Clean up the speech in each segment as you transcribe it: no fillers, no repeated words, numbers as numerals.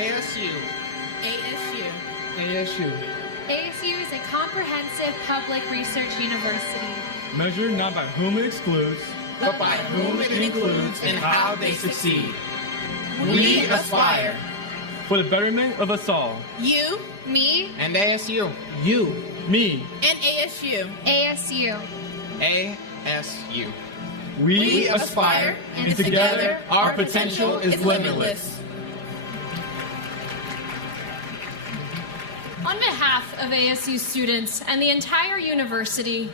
ASU. ASU. ASU. ASU is a comprehensive public research university. Measured not by whom it excludes, But by whom it includes and how they succeed. We aspire. for the betterment of us all. You Me, And ASU. You, me, and ASU. ASU. ASU. we aspire, and together our potential is limitless. On behalf of ASU students and the entire university,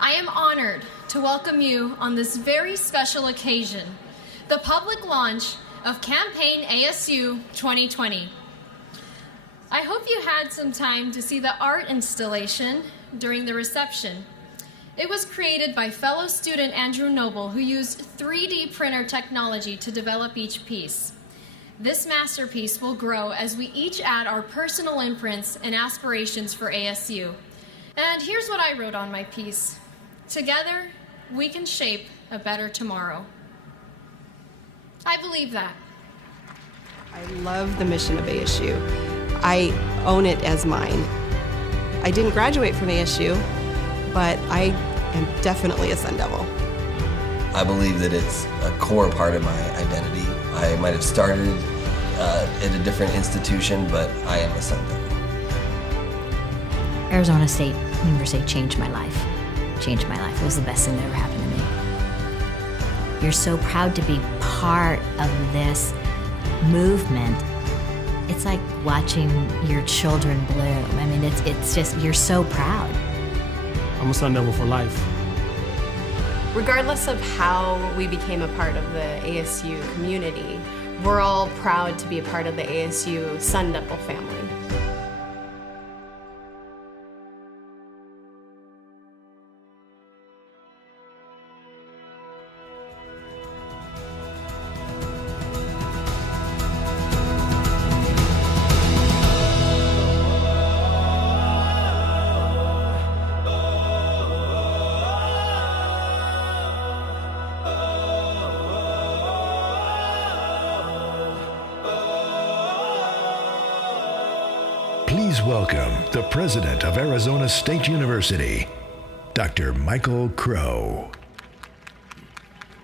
I am honored to welcome you on this very special occasion, the public launch of Campaign ASU 2020. I hope you had some time to see the art installation during the reception. It was created by fellow student Andrew Noble, who used 3D printer technology to develop each piece. This masterpiece will grow as we each add our personal imprints and aspirations for ASU. And here's what I wrote on my piece. Together, we can shape a better tomorrow. I believe that. I love the mission of ASU. I own it as mine. I didn't graduate from ASU, but I am definitely a Sun Devil. I believe that it's a core part of my identity. I might have started at a different institution, but I am a Sun Devil. Arizona State University changed my life. Changed my life. It was the best thing that ever happened to me. You're so proud to be part of this movement. It's like watching your children bloom. I mean, it's just, you're so proud. I'm a Sun Devil for life. Regardless of how we became a part of the ASU community, we're all proud to be a part of the ASU Sun Devil family. Please welcome the president of Arizona State University, Dr. Michael Crow.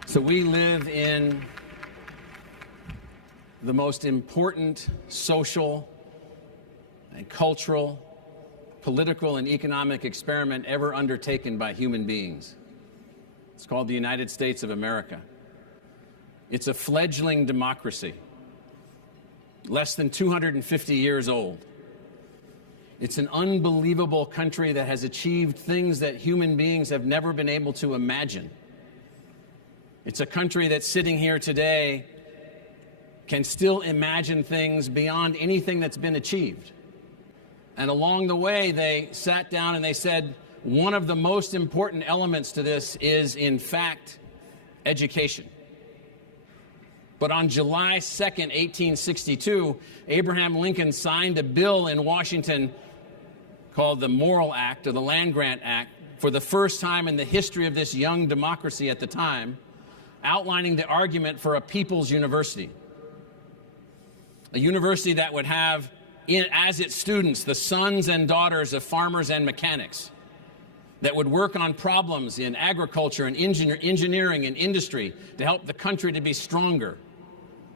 So we live in the most important social and cultural, political and economic experiment ever undertaken by human beings. It's called the United States of America. It's a fledgling democracy, less than 250 years old. It's an unbelievable country that has achieved things that human beings have never been able to imagine. It's a country that's sitting here today can still imagine things beyond anything that's been achieved. And along the way, they sat down and they said, one of the most important elements to this is, in fact, education. But on July 2nd, 1862, Abraham Lincoln signed a bill in Washington called the Morrill Act, or the Land Grant Act, for the first time in the history of this young democracy at the time, outlining the argument for a people's university. A university that would have as its students the sons and daughters of farmers and mechanics, that would work on problems in agriculture and engineering and industry to help the country to be stronger,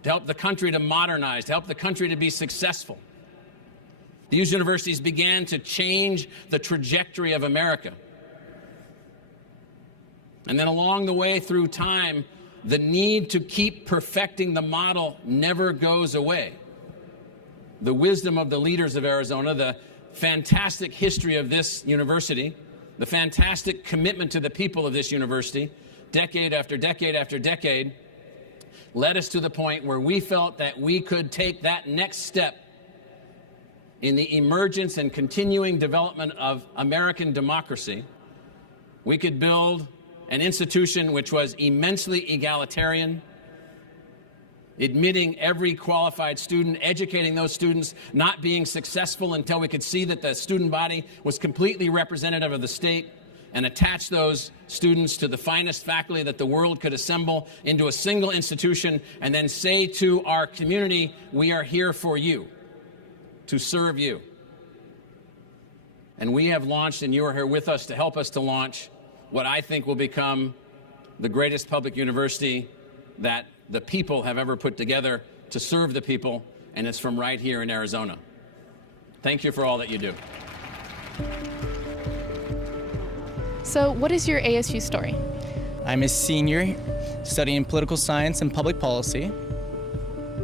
to help the country to modernize, to help the country to be successful. These universities began to change the trajectory of America. And then along the way through time, the need to keep perfecting the model never goes away. The wisdom of the leaders of Arizona, the fantastic history of this university, the fantastic commitment to the people of this university, decade after decade after decade, led us to the point where we felt that we could take that next step in the emergence and continuing development of American democracy. We could build an institution which was immensely egalitarian, admitting every qualified student, educating those students, not being successful until we could see that the student body was completely representative of the state, and attach those students to the finest faculty that the world could assemble into a single institution, and then say to our community, we are here for you, to serve you. And we have launched, and you are here with us to help us to launch, what I think will become the greatest public university that the people have ever put together to serve the people, and it's from right here in Arizona. Thank you for all that you do. So, what is your ASU story? I'm a senior studying political science and public policy.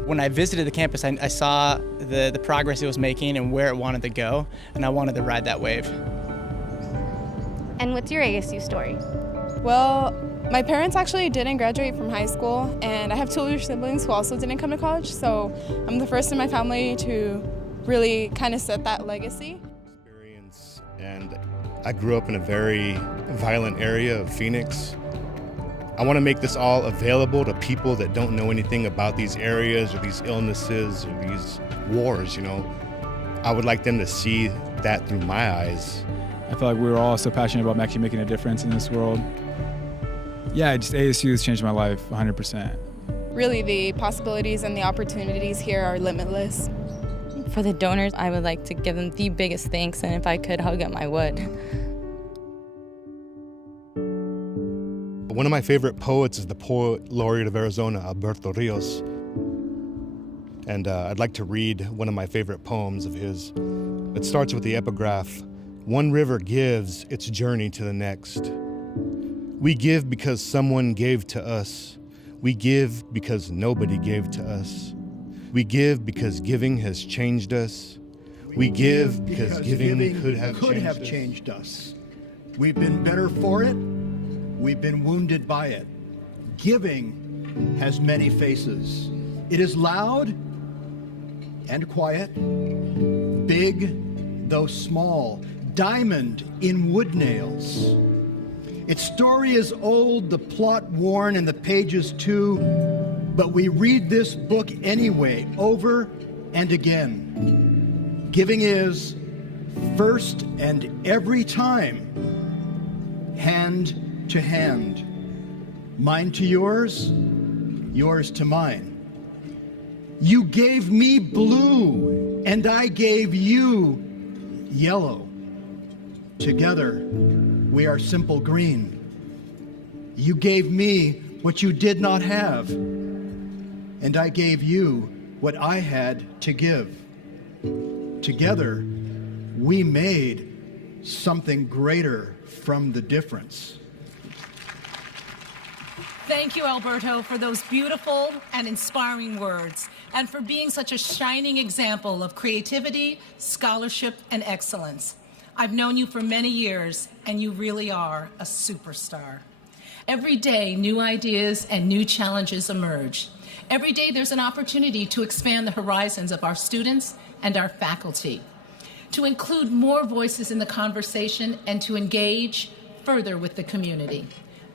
When I visited the campus, I saw the progress it was making and where it wanted to go, and I wanted to ride that wave. And what's your ASU story? Well, my parents actually didn't graduate from high school, and I have two older siblings who also didn't come to college, so I'm the first in my family to really kind of set that legacy. And I grew up in a very violent area of Phoenix. I want to make this all available to people that don't know anything about these areas or these illnesses or these wars, you know. I would like them to see that through my eyes. I feel like we were all so passionate about actually making a difference in this world. Yeah, just ASU has changed my life 100%. Really, the possibilities and the opportunities here are limitless. For the donors, I would like to give them the biggest thanks, and if I could hug them, I would. One of my favorite poets is the poet laureate of Arizona, Alberto Rios. And I'd like to read one of my favorite poems of his. It starts with the epigraph, "One river gives its journey to the next. We give because someone gave to us. We give because nobody gave to us. We give because giving has changed us. We give because giving could have changed us. We've been better for it. We've been wounded by it. Giving has many faces. It is loud and quiet, big though small, diamond in wood nails. Its story is old, the plot worn, and the pages too, but we read this book anyway, over and again. Giving is, first and every time, hand to hand. Mine to yours, yours to mine. You gave me blue, and I gave you yellow. Together, we are simple green. You gave me what you did not have, and I gave you what I had to give. Together, we made something greater from the difference. Thank you, Alberto, for those beautiful and inspiring words, and for being such a shining example of creativity, scholarship, and excellence. I've known you for many years, and you really are a superstar. Every day, new ideas and new challenges emerge. Every day, there's an opportunity to expand the horizons of our students and our faculty, to include more voices in the conversation, and to engage further with the community.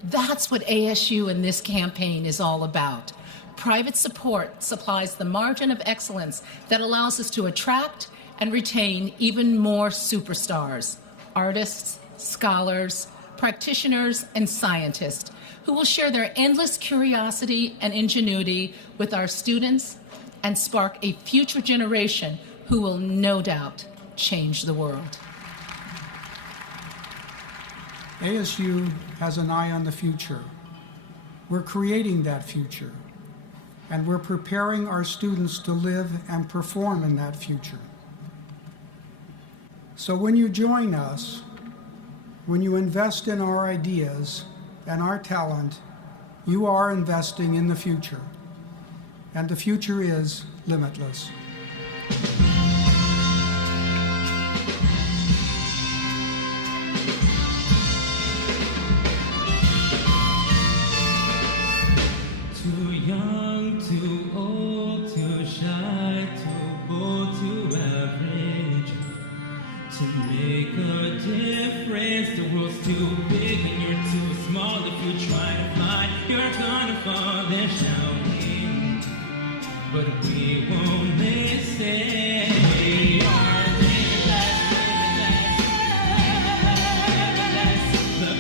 That's what ASU in this campaign is all about. Private support supplies the margin of excellence that allows us to attract and retain even more superstars, artists, scholars, practitioners, and scientists who will share their endless curiosity and ingenuity with our students and spark a future generation who will no doubt change the world. ASU has an eye on the future. We're creating that future, and we're preparing our students to live and perform in that future. So when you join us, when you invest in our ideas and our talent, you are investing in the future, and the future is limitless. Too young, too old, too shy, too bold, too average to make a difference. The world's too big and you're too small. If you try to fly, you're gonna fall. They're shouting, but we won't listen. We are limitless, limitless, limitless. The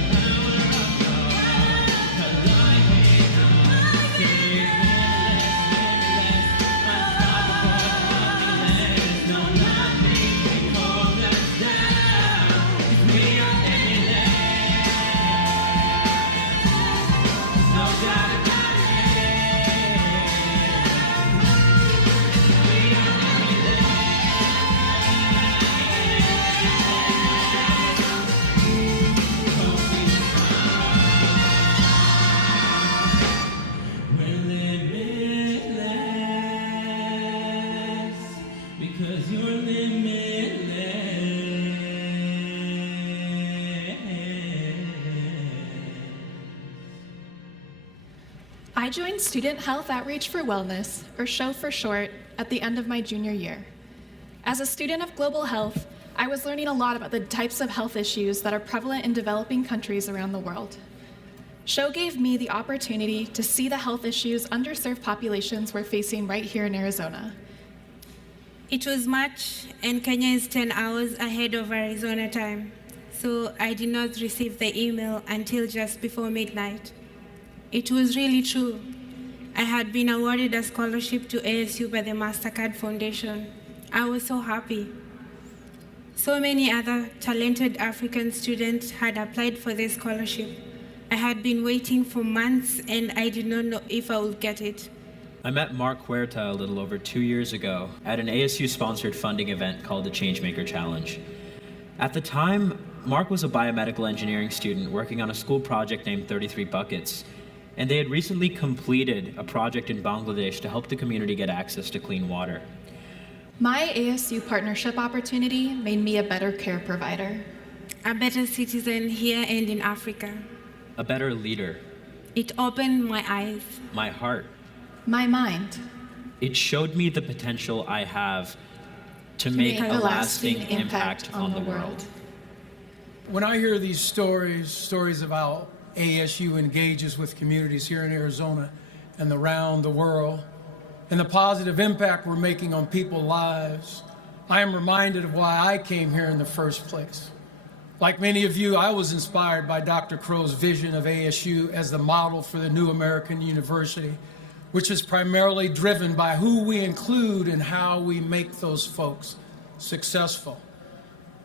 I joined Student Health Outreach for Wellness, or SHOW for short, at the end of my junior year. As a student of global health, I was learning a lot about the types of health issues that are prevalent in developing countries around the world. SHOW gave me the opportunity to see the health issues underserved populations were facing right here in Arizona. It was March, and Kenya is 10 hours ahead of Arizona time, so I did not receive the email until just before midnight. It was really true. I had been awarded a scholarship to ASU by the MasterCard Foundation. I was so happy. So many other talented African students had applied for this scholarship. I had been waiting for months, and I did not know if I would get it. I met Mark Huerta a little over 2 years ago at an ASU-sponsored funding event called the Changemaker Challenge. At the time, Mark was a biomedical engineering student working on a school project named 33 Buckets, and they had recently completed a project in Bangladesh to help the community get access to clean water. My ASU partnership opportunity made me a better care provider. A better citizen here and in Africa. A better leader. It opened my eyes. My heart. My mind. It showed me the potential I have to make a lasting impact on the world. When I hear these stories of how ASU engages with communities here in Arizona and around the world, and the positive impact we're making on people's lives, I am reminded of why I came here in the first place. Like many of you, I was inspired by Dr. Crow's vision of ASU as the model for the new American university, which is primarily driven by who we include and how we make those folks successful.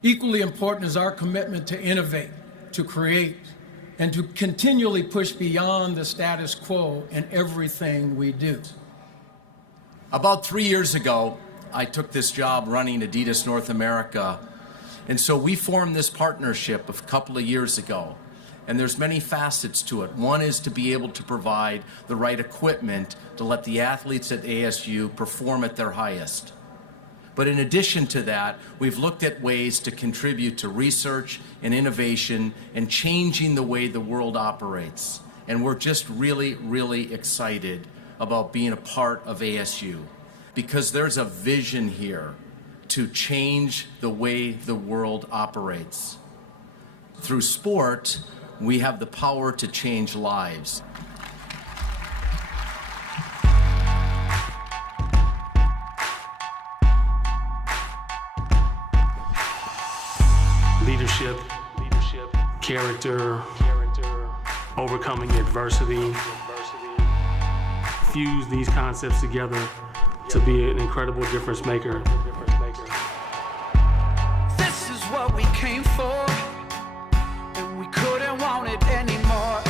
Equally important is our commitment to innovate, to create, and to continually push beyond the status quo in everything we do. About 3 years ago, I took this job running Adidas North America, and so we formed this partnership a couple of years ago. And there's many facets to it. One is to be able to provide the right equipment to let the athletes at ASU perform at their highest. But in addition to that, we've looked at ways to contribute to research and innovation and changing the way the world operates. And we're just really, really excited about being a part of ASU because there's a vision here to change the way the world operates. Through sport, we have the power to change lives. Leadership, character, overcoming adversity. Fuse these concepts together to be an incredible difference maker. This is what we came for. Couldn't want it anymore.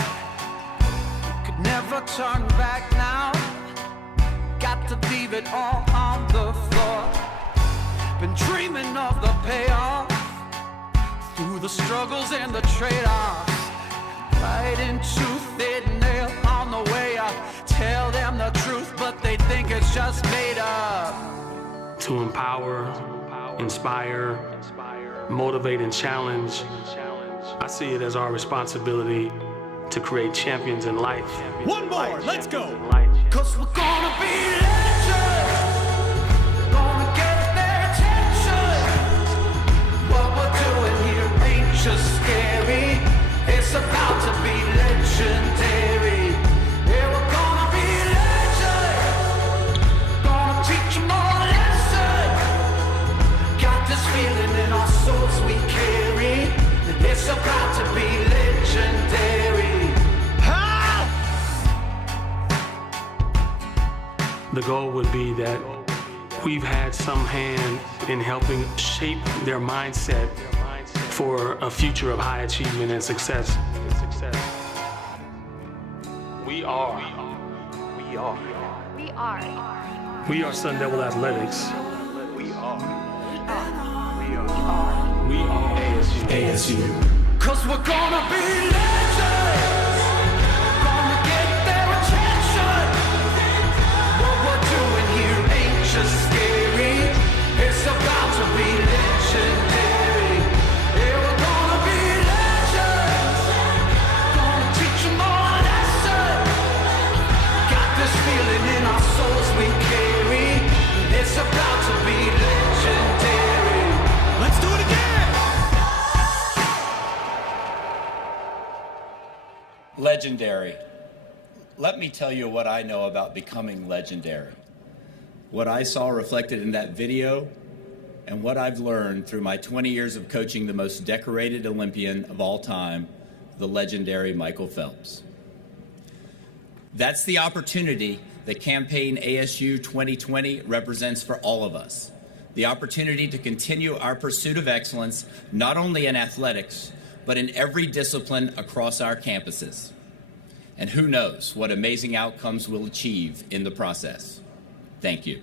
Could never turn back now. Got to leave it all on the floor. Been dreaming of the payoff through the struggles and the trade-offs. Right into thin nail on the way up. Tell them the truth, but they think it's just made up. To empower, inspire, motivate, and challenge. I see it as our responsibility to create champions in life. One more, let's go! Cause we're gonna be legends. Gonna get their attention. What we're doing here ain't just scary. It's about to be legendary. Yeah, we're gonna be legends. Gonna teach them all a lesson. Got this feeling in our souls we carry. It's about to be legendary. Ah! The goal would be that we've had some hand in helping shape their mindset for a future of high achievement and success. We are Sun Devil Athletics. We are ASU. Cause we're gonna be legends. Gonna get their attention. What we're doing here ain't just scary. It's about to be legendary. Yeah, we're gonna be legends. Gonna teach them all a lesson. Legendary. Let me tell you what I know about becoming legendary. What I saw reflected in that video, and what I've learned through my 20 years of coaching the most decorated Olympian of all time, the legendary Michael Phelps. That's the opportunity that Campaign ASU 2020 represents for all of us. The opportunity to continue our pursuit of excellence, not only in athletics, but in every discipline across our campuses. And who knows what amazing outcomes we'll achieve in the process. Thank you.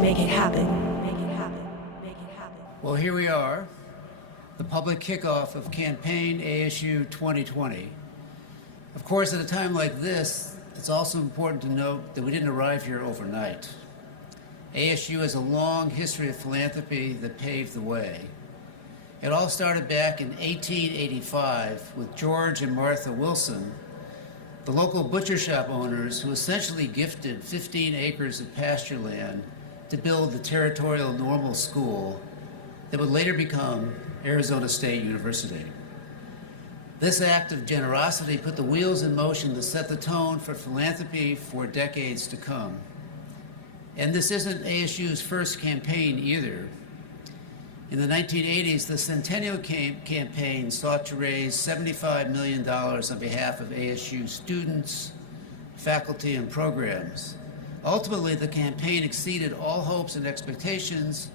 Make it happen. Well, here we are, the public kickoff of Campaign ASU 2020. Of course, at a time like this, it's also important to note that we didn't arrive here overnight. ASU has a long history of philanthropy that paved the way. It all started back in 1885 with George and Martha Wilson, the local butcher shop owners who essentially gifted 15 acres of pasture land to build the territorial normal school that would later become Arizona State University. This act of generosity put the wheels in motion to set the tone for philanthropy for decades to come. And this isn't ASU's first campaign either. In the 1980s, the Centennial Campaign sought to raise $75 million on behalf of ASU students, faculty, and programs. Ultimately, the campaign exceeded all hopes and expectations,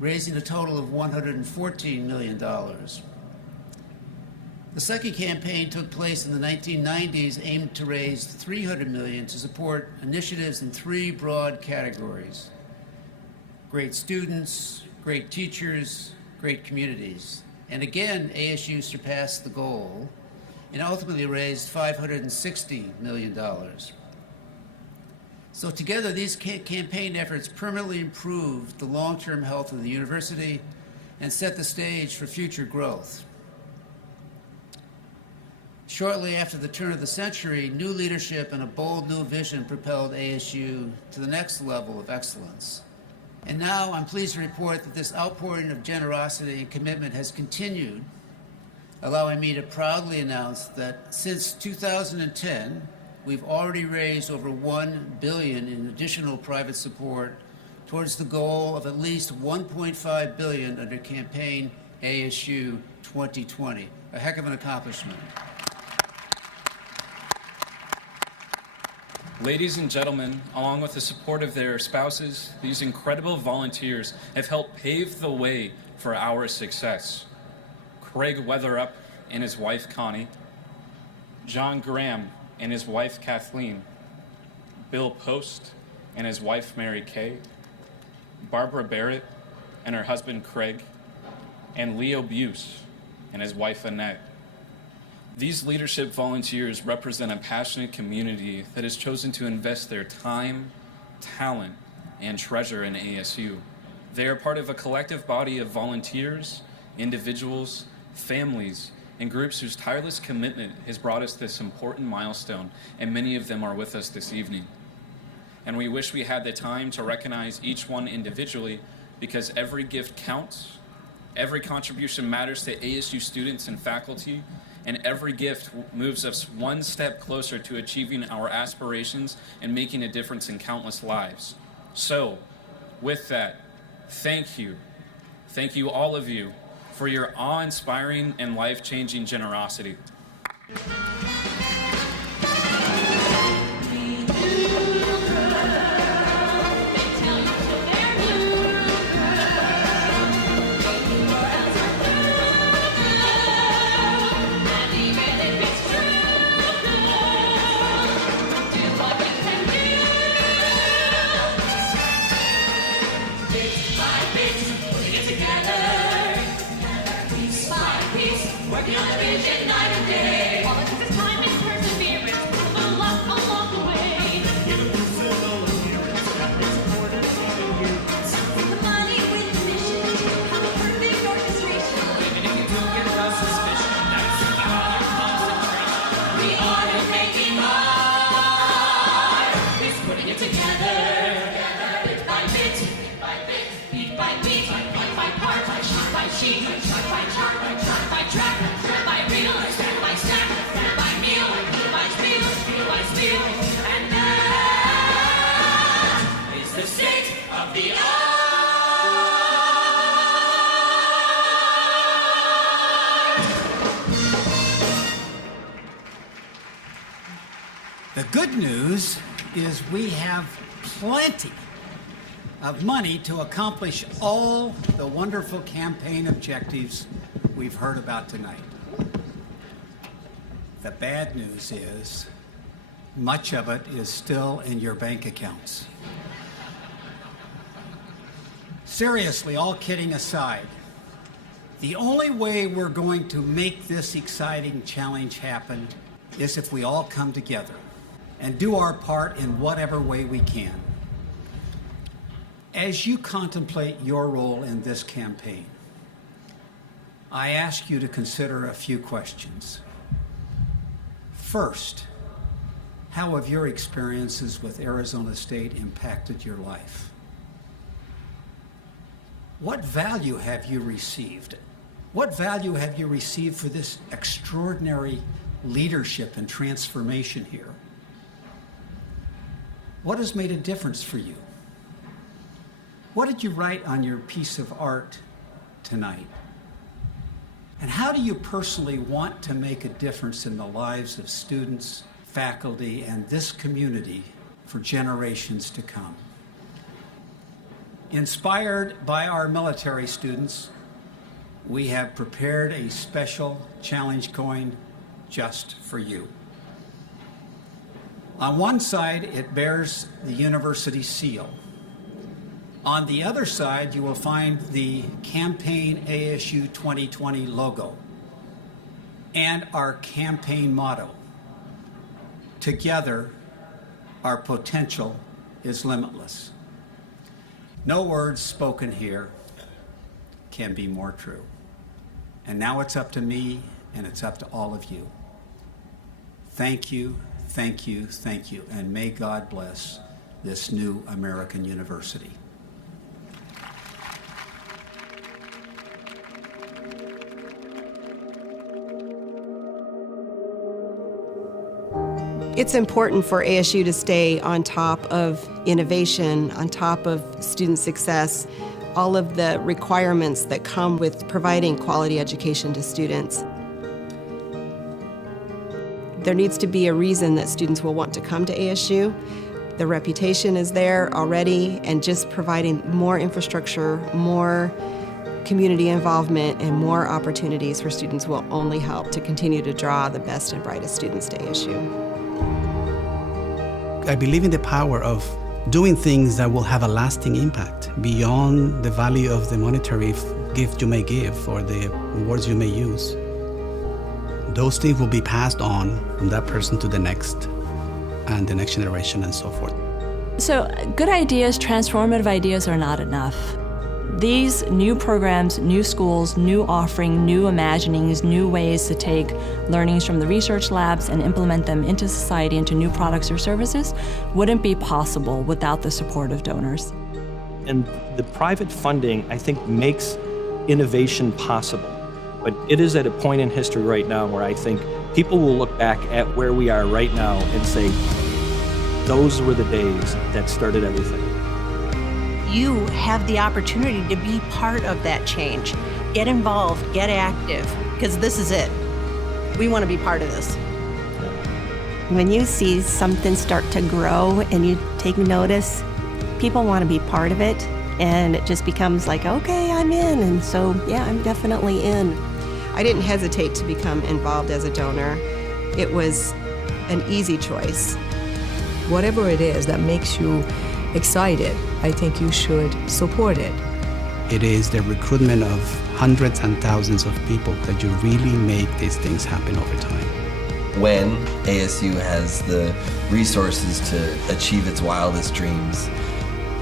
raising a total of $114 million. The second campaign took place in the 1990s, aimed to raise $300 million to support initiatives in three broad categories: great students, great teachers, great communities. And again, ASU surpassed the goal and ultimately raised $560 million. So together, these campaign efforts permanently improved the long-term health of the university and set the stage for future growth. Shortly after the turn of the century, new leadership and a bold new vision propelled ASU to the next level of excellence. And now I'm pleased to report that this outpouring of generosity and commitment has continued, allowing me to proudly announce that since 2010, we've already raised over $1 billion in additional private support towards the goal of at least $1.5 billion under Campaign ASU 2020. A heck of an accomplishment. Ladies and gentlemen, along with the support of their spouses, these incredible volunteers have helped pave the way for our success. Craig Weatherup and his wife Connie, John Graham and his wife Kathleen, Bill Post and his wife Mary Kay, Barbara Barrett and her husband Craig, and Leo Buse and his wife Annette. These leadership volunteers represent a passionate community that has chosen to invest their time, talent, and treasure in ASU. They are part of a collective body of volunteers, individuals, families, and groups whose tireless commitment has brought us this important milestone, and many of them are with us this evening. And we wish we had the time to recognize each one individually, because every gift counts, every contribution matters to ASU students and faculty, and every gift moves us one step closer to achieving our aspirations and making a difference in countless lives. So, with that, thank you. Thank you, all of you, for your awe-inspiring and life-changing generosity. Working on the vision night and day. sheet, by chart, by track, by reel, by snack, by meal, by spiel, and that is the state of the art. The good news is we have plenty of money to accomplish all the wonderful campaign objectives we've heard about tonight. The bad news is much of it is still in your bank accounts. Seriously, all kidding aside, the only way we're going to make this exciting challenge happen is if we all come together and do our part in whatever way we can. As you contemplate your role in this campaign, I ask you to consider a few questions. First, how have your experiences with Arizona State impacted your life? What value have you received? What value have you received for this extraordinary leadership and transformation here? What has made a difference for you? What did you write on your piece of art tonight? And how do you personally want to make a difference in the lives of students, faculty, and this community for generations to come? Inspired by our military students, we have prepared a special challenge coin just for you. On one side, it bears the university seal. On the other side, you will find the Campaign ASU 2020 logo and our campaign motto. Together, our potential is limitless. No words spoken here can be more true. And now it's up to me, and it's up to all of you. Thank you, thank you, thank you, and may God bless this new American university. It's important for ASU to stay on top of innovation, on top of student success, all of the requirements that come with providing quality education to students. There needs to be a reason that students will want to come to ASU. The reputation is there already, and just providing more infrastructure, more community involvement, and more opportunities for students will only help to continue to draw the best and brightest students to ASU. I believe in the power of doing things that will have a lasting impact beyond the value of the monetary gift you may give or the words you may use. Those things will be passed on from that person to the next and the next generation and so forth. So good ideas, transformative ideas are not enough. These new programs, new schools, new offering, new imaginings, new ways to take learnings from the research labs and implement them into society, into new products or services, wouldn't be possible without the support of donors. And the private funding, I think, makes innovation possible. But it is at a point in history right now where I think people will look back at where we are right now and say, those were the days that started everything. You have the opportunity to be part of that change. Get involved, get active, because this is it. We want to be part of this. When you see something start to grow and you take notice, people want to be part of it, and it just becomes like, okay, I'm in, and so, yeah, I'm definitely in. I didn't hesitate to become involved as a donor. It was an easy choice. Whatever it is that makes you excited, I think you should support it. It is the recruitment of hundreds and thousands of people that you really make these things happen over time. When ASU has the resources to achieve its wildest dreams,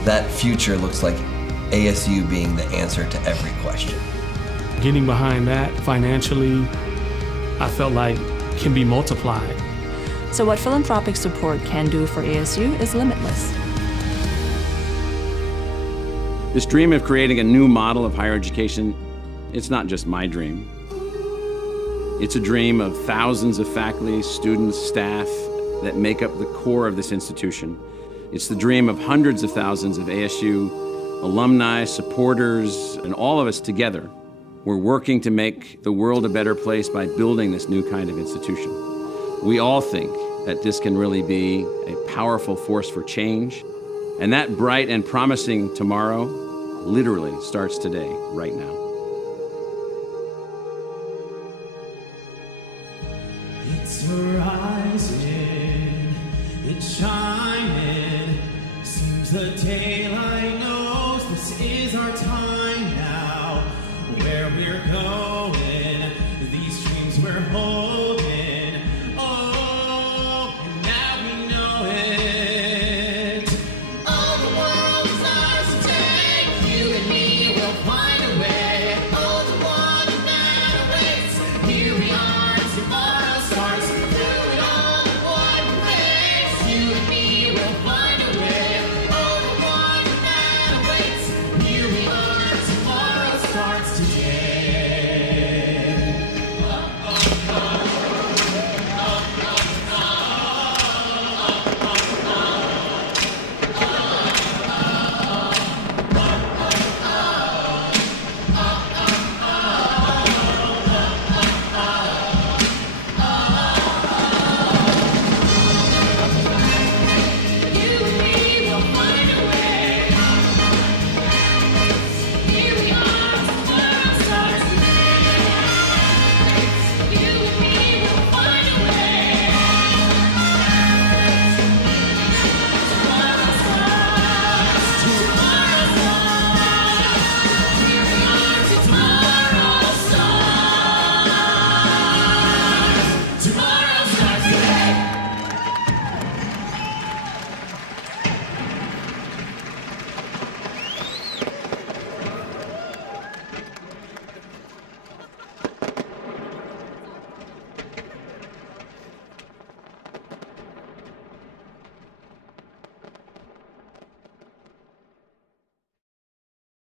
that future looks like ASU being the answer to every question. Getting behind that financially, I felt like can be multiplied. So what philanthropic support can do for ASU is limitless. This dream of creating a new model of higher education It's not just my dream. It's a dream of thousands of faculty, students, staff that make up the core of this institution. It's the dream of hundreds of thousands of ASU alumni, supporters, and all of us together. We're working to make the world a better place by building this new kind of institution. We all think that this can really be a powerful force for change, and that bright and promising tomorrow literally starts today, right now. It's rising, it's shining, seems the daylight knows this is our time now, where we're going, these dreams we're holding.